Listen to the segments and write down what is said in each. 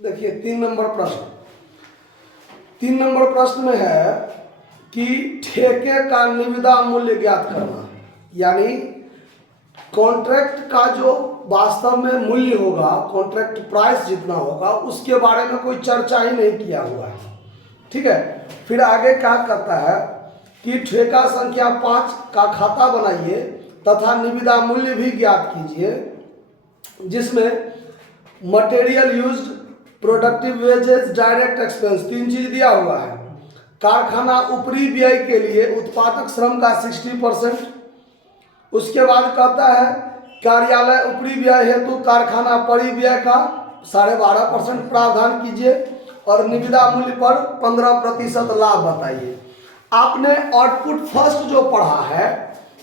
देखिए 3 नंबर प्रश्न, 3 नंबर प्रश्न में है कि ठेके का निविदा मूल्य ज्ञात करना, यानी कॉन्ट्रैक्ट का जो वास्तव में मूल्य होगा, कॉन्ट्रैक्ट प्राइस जितना होगा उसके बारे में कोई चर्चा ही नहीं किया हुआ है। ठीक है, फिर आगे क्या कहता है कि ठेका संख्या 5 का खाता बनाइए तथा निविदा मूल्य भी ज्ञात कीजिए, जिसमें material used, productive wages, direct expense 3 चीज दिया हुआ है। कारखाना ऊपरी व्यय के लिए उत्पादक श्रम का 60%। उसके बाद कहता है कार्यालय ऊपरी व्यय हेतु कारखाना परिव्यय का 12.5% प्रावधान कीजिए और निविदा मूल्य पर 15% लाभ बताइए। आपने आउटपुट फर्स्ट जो पढ़ा है,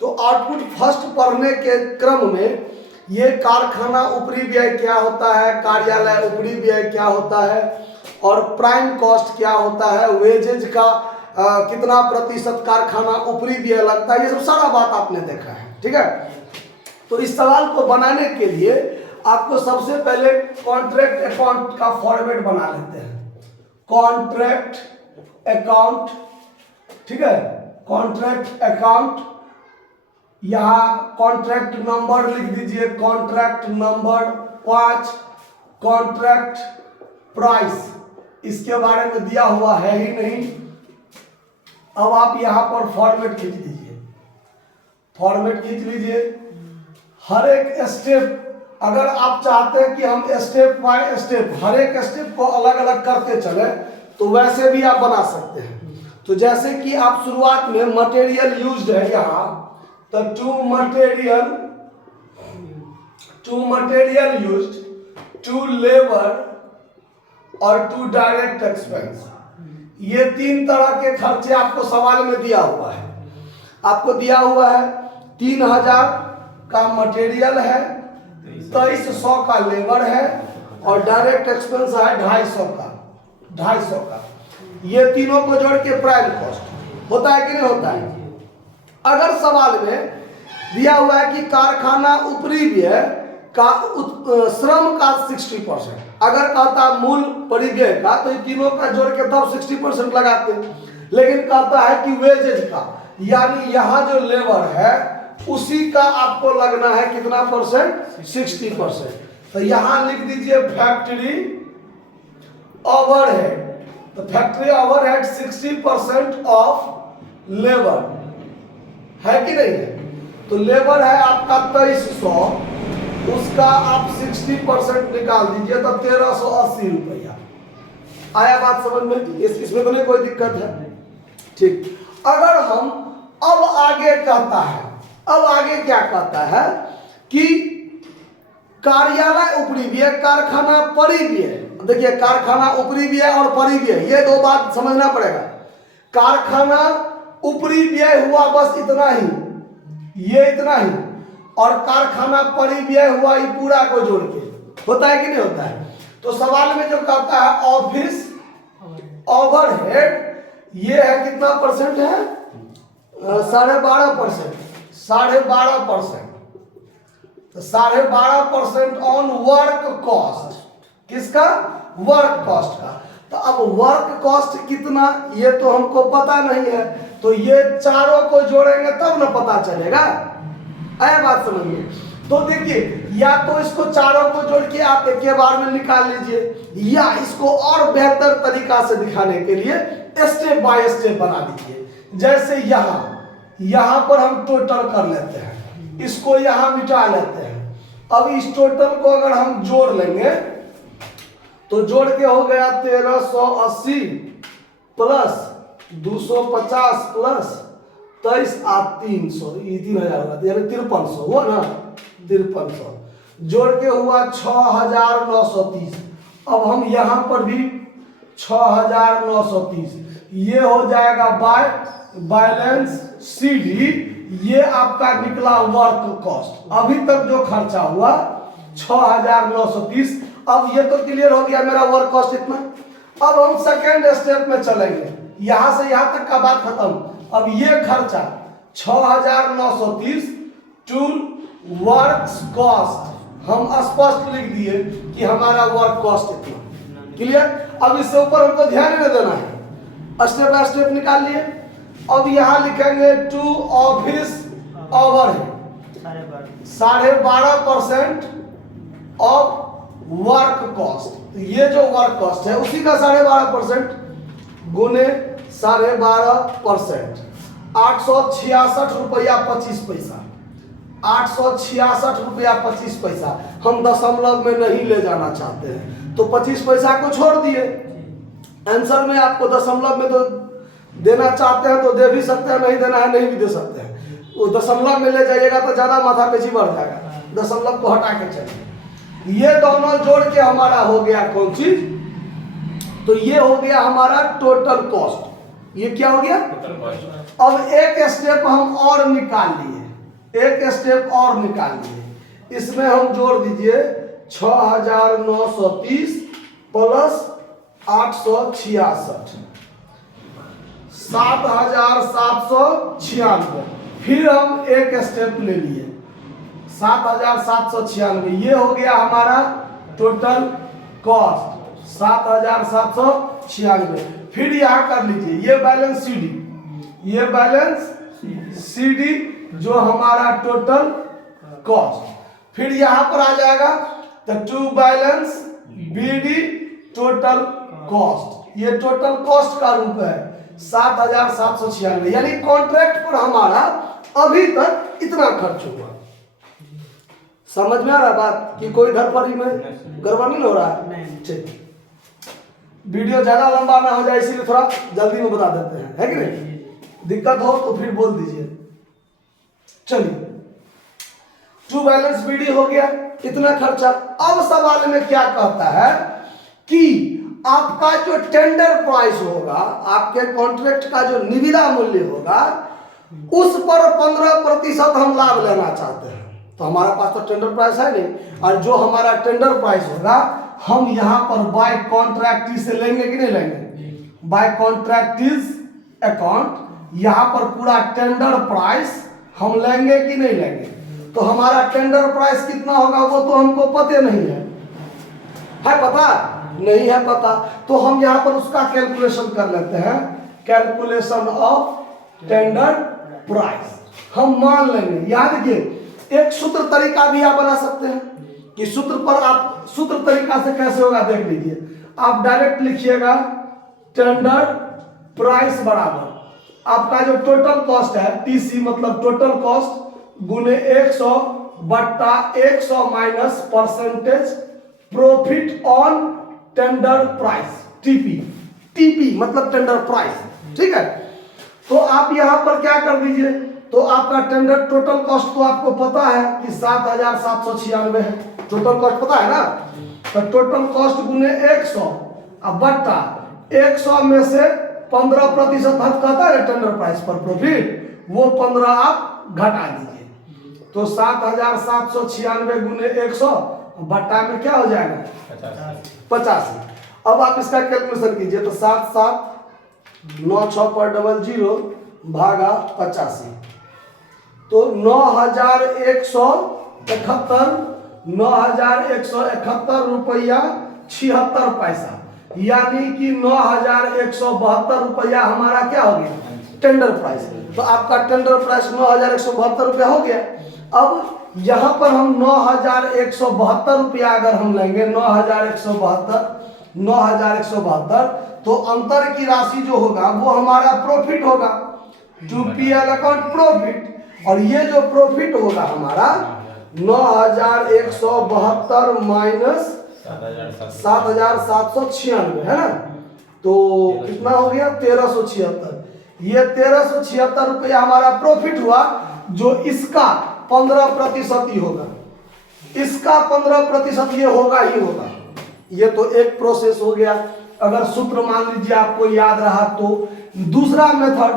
तो आउटपुट फर्स्ट पढ़ने के क्रम में ये कारखाना ऊपरी व्यय क्या होता है, कार्यालय ऊपरी व्यय क्या होता है और प्राइम कॉस्ट क्या होता है, वेजेज का कितना प्रतिशत कारखाना ऊपरी व्यय लगता है, ये सब सारा बात आपने देखा है। ठीक है, तो इस सवाल को बनाने के लिए आपको सबसे पहले कॉन्ट्रैक्ट अकाउंट का फॉर्मेट बना लेते हैं। कॉन्ट्रैक्ट अकाउंट, ठीक है, कॉन्ट्रैक्ट अकाउंट, यहाँ कॉन्ट्रैक्ट नंबर लिख दीजिए, कॉन्ट्रैक्ट नंबर 5, कॉन्ट्रैक्ट प्राइस इसके बारे में दिया हुआ है ही नहीं। अब आप यहाँ पर फॉर्मेट खींच दीजिए, फॉर्मेट खींच लीजिए। हर एक स्टेप, अगर आप चाहते हैं कि हम स्टेप बाय स्टेप हर एक स्टेप को अलग अलग करते चले तो वैसे भी आप बना सकते हैं। तो जैसे कि आप शुरुआत में मटेरियल यूज्ड है यहाँ, तो to material used, to labour और टू डायरेक्ट एक्सपेंस, ये 3 तरह के खर्चे आपको सवाल में दिया हुआ है। आपको दिया हुआ है 3000 का मटेरियल है, 2300 का लेबर है और डायरेक्ट एक्सपेंस है 250 का। ये तीनों को जोड़ के प्राइम कॉस्ट होता है कि नहीं होता है। अगर सवाल में दिया हुआ है कि कारखाना ऊपरी व्यय का श्रम का 60%, अगर कहता मूल परिव्यय का, तो इन तीनों का जोड़ के तब 60% लगाते हैं। लेकिन कहता है कि वेजेज का, यानी यहाँ जो लेबर है उसी का आपको लगना है कितना परसेंट, 60%। तो यहाँ लिख दीजिए फैक्ट्री ओवरहेड, तो फैक्ट्री ओवरहेड 60% ऑफ लेबर है कि नहीं है। तो लेबर है आपका 2300, उसका आप 60% निकाल दीजिए तो 1380 रुपया। आया बात समझ में? इसमें तो नहीं कोई दिक्कत है। ठीक, अगर हम अब आगे कहता है, अब आगे क्या कहता है कि कार्यालय ऊपरी व्यय, कारखाना परिव्यय। देखिए कारखाना ऊपरी व्यय और परिव्यय, ये 2 बात समझना पड़ेगा। कारखाना ऊपरी व्यय हुआ बस इतना ही, ये इतना ही, और कारखाना परिव्यय हुआ ये पूरा को जोड़ के, होता है कि नहीं होता है। तो सवाल में जो कहता है ऑफिस ओवरहेड, ये है कितना परसेंट है, 12.5%, 12.5%, तो 12.5% ऑन वर्क कॉस्ट, किसका, वर्क कॉस्ट का। तो अब वर्क कॉस्ट कितना, ये तो हमको पता नहीं है, तो ये चारों को जोड़ेंगे तब ना पता चलेगा। आया बात समझिए। तो देखिए, या तो इसको चारों को जोड़ के आप एक बार में निकाल लीजिए, या इसको और बेहतर तरीका से दिखाने के लिए स्टेप बाय स्टेप बना दीजिए। जैसे यहाँ पर हम टोटल कर लेते हैं, इसको यहाँ मिटा लेते हैं। अब इस टोटल को अगर हम जोड़ लेंगे तो जोड़ के हो गया 1380 प्लस 250 प्लस 23 300, ये 3000 यानी 5300 हुआ ना, 5300 जोड़ के हुआ 6930। अब हम यहाँ पर भी 6930, ये हो जाएगा बाय बैलेंस CD, ये आपका निकला वर्क कॉस्ट। अभी तक जो खर्चा हुआ 6930। अब ये तो क्लियर हो गया मेरा वर्क कॉस्ट इतना। अब हम सेकेंड स्टेप में चलेंगे, यहां से यहां तक का बात खत्म। अब ये खर्चा 6930 टू वर्क कॉस्ट, हम स्पष्ट लिख दिए कि हमारा वर्क कॉस्ट इतना। क्लियर? अब इससे ऊपर हमको ध्यान नहीं देना है, स्टेप बाय स्टेप निकाल लिए। अब यहाँ लिखेंगे टू ऑफिस ओवर है 12.5% ऑफ वर्क कॉस्ट। ये जो वर्क कॉस्ट है उसी का 12.5% गुने 12.5%, 866 रुपया 25 पैसा। 866 रुपया 25 पैसा हम दशमलव में नहीं ले जाना चाहते हैं, तो 25 पैसा को छोड़ दिए। आंसर में आपको दशमलव में तो देना चाहते हैं तो दे भी सकते हैं, नहीं देना है नहीं भी दे सकते हैं। वो दशमलव में ले जाइएगा तो ज्यादा माथा पेची बढ़ जाएगा, दशमलव को हटा के चलिए। ये दोनों जोड़ के हमारा हो गया कौन चीज? तो ये हो गया हमारा टोटल कॉस्ट। ये क्या हो गया? अब एक स्टेप हम और निकाल लिए, एक स्टेप और निकाल लिए। इसमें हम जोड़ दीजिए 6930 प्लस 866 7796। फिर हम एक स्टेप ले लिए 7796। ये हो गया हमारा टोटल कॉस्ट 7796। फिर यहाँ कर लीजिए ये बैलेंस CD, ये बैलेंस CD जो हमारा टोटल कॉस्ट। फिर यहाँ पर आ जाएगा तो to balance BD total cost. ये टोटल कॉस्ट का रूप है 7796। यानी कॉन्ट्रैक्ट पर हमारा अभी तक इतना खर्च हुआ। समझ में आ रहा बात कि कोई इधर पर ही में गड़बड़ नहीं हो रहा है? ठीक, वीडियो ज्यादा लंबा ना हो जाए इसीलिए थोड़ा जल्दी में बता देते हैं, है कि नहीं? दिक्कत हो तो फिर बोल दीजिए। चलिए टू बैलेंस BD हो गया, इतना खर्चा। अब सवाल में क्या कहता है कि आपका जो टेंडर प्राइस होगा, आपके कॉन्ट्रैक्ट का जो निविदा मूल्य होगा, उस पर 15% हम लाभ लेना चाहते हैं। तो हमारा पास तो टेंडर प्राइस है नहीं, और जो हमारा टेंडर प्राइस होगा हम यहाँ पर बाय कॉन्ट्रैक्ट से लेंगे कि नहीं लेंगे? बाय कॉन्ट्रैक्ट अकाउंट यहाँ पर पूरा टेंडर प्राइस हम लेंगे कि नहीं लेंगे? तो हमारा टेंडर प्राइस कितना होगा वो तो हमको पता नहीं है पता नहीं है पता। तो हम यहाँ पर उसका कैलकुलेशन कर लेते हैं, कैलकुलेशन ऑफ टेंडर प्राइस हम मान लेंगे। याद रखिए एक सूत्र तरीका भी आप बना सकते हैं कि सूत्र पर आप सूत्र तरीका से कैसे होगा देख लीजिए। आप डायरेक्ट लिखिएगा टेंडर प्राइस बराबर आपका जो टोटल कॉस्ट है TC मतलब टोटल कॉस्ट गुने 100 बट्टा 100 minus percentage profit on tender price TP मतलब टेंडर प्राइस। ठीक है, तो आप यहां पर क्या कर दीजिए, तो आपका टेंडर टोटल कॉस्ट तो आपको पता है कि 7796 है, टोटल कॉस्ट पता है ना। तो टोटल कॉस्ट गुने 100 अब बट्टा 100 में से 15% हद कहता है टेंडर प्राइस पर प्रॉफिट, वो 15 आप घटा दीजिए। तो 7796 गुने 100 बट्टा में क्या हो जाएगा 85। अब आप इसका कैलकुलेशन कीजिए तो 7796/00 भागा 85 तो 9171 रुपया 76 पैसा, यानी कि 9172 रुपया हमारा क्या हो गया टेंडर प्राइस। तो आपका टेंडर प्राइस 9172 रुपया हो गया। अब यहाँ पर हम 9172 रुपया अगर हम लेंगे 9172 तो अंतर की राशि जो होगा वो हमारा प्रॉफिट होगा, टू PL अकाउंट प्रॉफिट। और ये जो प्रॉफिट होगा हमारा 9172 माइनस 7796 है ना, तो कितना हो गया 1376। ये 1376 रुपया हमारा प्रॉफिट हुआ, जो इसका 15% ही होगा, इसका 15% ये होगा ही होगा। ये तो एक प्रोसेस हो गया। अगर सूत्र मान लीजिए आपको याद रहा तो दूसरा मेथड,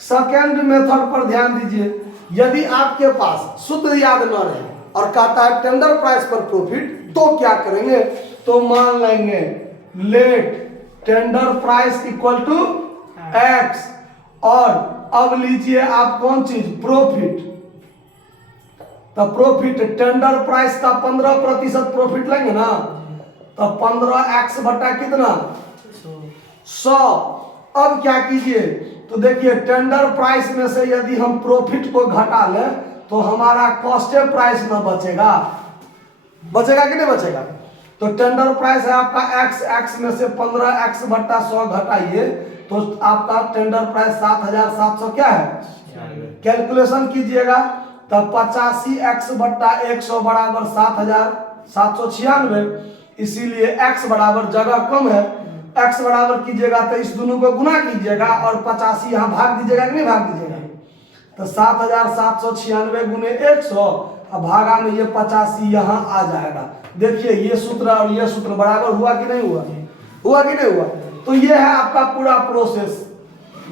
सेकेंड मेथड पर ध्यान दीजिए। यदि आपके पास सूत्र याद न रहे और कहता है टेंडर प्राइस पर प्रॉफिट, तो क्या करेंगे, तो मान लेंगे let tender price equal to X, और अब लीजिए आप कौन चीज प्रॉफिट। तो प्रॉफिट टेंडर प्राइस का 15% प्रॉफिट लेंगे ना, तो 15x बटा कितना 100। अब क्या कीजिए, तो देखिए टेंडर प्राइस में से यदि हम प्रॉफिट को घटा लें तो हमारा कॉस्ट प्राइस में बचेगा, बचेगा कि नहीं बचेगा। तो टेंडर प्राइस है आपका x, x में से 15x बटा 100 घटाइए तो आपका टेंडर प्राइस 7,700 क्या है। कैलकुलेशन कीजिएगा तब 85x बटा 100 बराबर 7,796, इसीलिए x बराबर जगह कम है, x बराबर कीजिएगा तो इस दोनों को गुना कीजिएगा और 85 यहाँ भाग दीजिएगा कि नहीं भाग दीजिएगा। तो 7,796 गुने 100 अब भागा में ये 85 यहाँ आ जाएगा। देखिए ये सूत्र और ये सूत्र बराबर हुआ कि नहीं हुआ, हुआ कि नहीं हुआ। तो ये है आपका पूरा प्रोसेस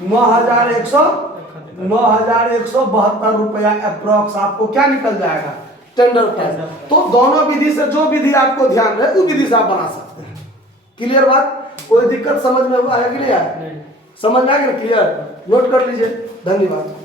9,172 रुपया अप्रोक्स आपको क्या निकल जाएगा टेंडर प्राइस। तो दोनों विधि से जो विधि आपको ध्यान रहे उस विधि से आप बना सकते हैं। क्लियर बात, कोई दिक्कत समझ में हुआ है कि नहीं आया, समझ में आ गया क्लियर, नोट कर लीजिए। धन्यवाद।